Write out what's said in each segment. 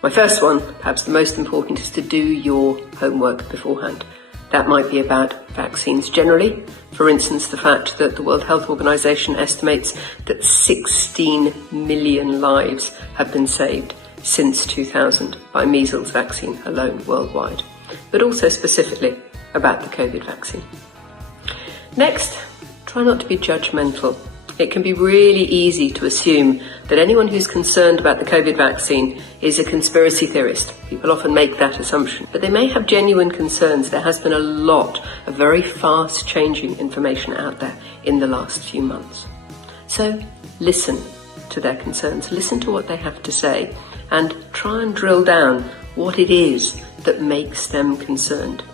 My first one, perhaps the most important, is to do your homework beforehand. That might be about vaccines generally. For instance, the fact that the World Health Organization estimates that 16 million lives have been saved since 2000 by measles vaccine alone worldwide, but also specifically about the COVID vaccine. Next, try not to be judgmental. It can be really easy to assume that anyone who's concerned about the COVID vaccine is a conspiracy theorist. People often make that assumption, but they may have genuine concerns. There has been a lot of very fast changing information out there in the last few months. So listen to their concerns, listen to what they have to say, and try and drill down what it is that makes them concerned.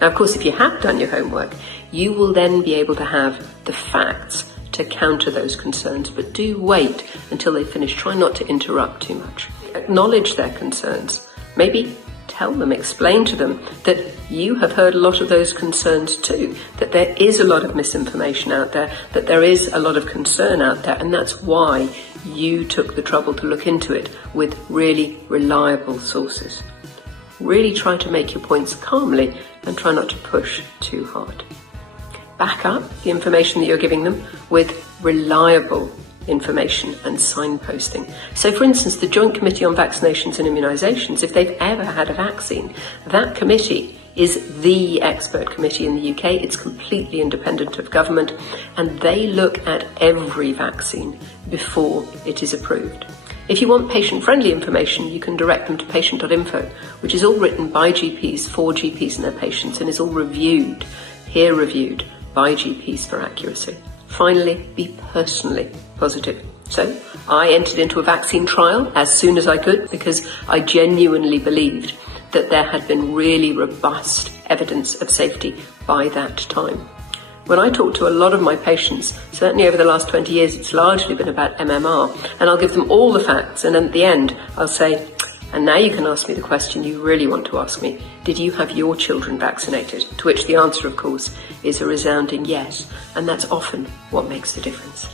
Now, of course, if you have done your homework, you will then be able to have the facts to counter those concerns, but do wait until they finish. Try not to interrupt too much. Acknowledge their concerns. Maybe tell them, explain to them that you have heard a lot of those concerns too, that there is a lot of misinformation out there, that there is a lot of concern out there, and that's why you took the trouble to look into it with really reliable sources. Really try to make your points calmly and try not to push too hard. Back up the information that you're giving them with reliable information and signposting. So, for instance, the Joint Committee on Vaccinations and Immunisations, if they've ever had a vaccine, that committee is the expert committee in the UK. It's completely independent of government, and they look at every vaccine before it is approved. If you want patient-friendly information, you can direct them to patient.info, which is all written by GPs for GPs and their patients, and is all reviewed, peer-reviewed, by GPs for accuracy. Finally, be personally positive. So I entered into a vaccine trial as soon as I could because I genuinely believed that there had been really robust evidence of safety by that time. When I talk to a lot of my patients, certainly over the last 20 years, it's largely been about MMR, and I'll give them all the facts, and at the end I'll say, and now you can ask me the question you really want to ask me. Did you have your children vaccinated? To which the answer, of course, is a resounding yes. And that's often what makes the difference.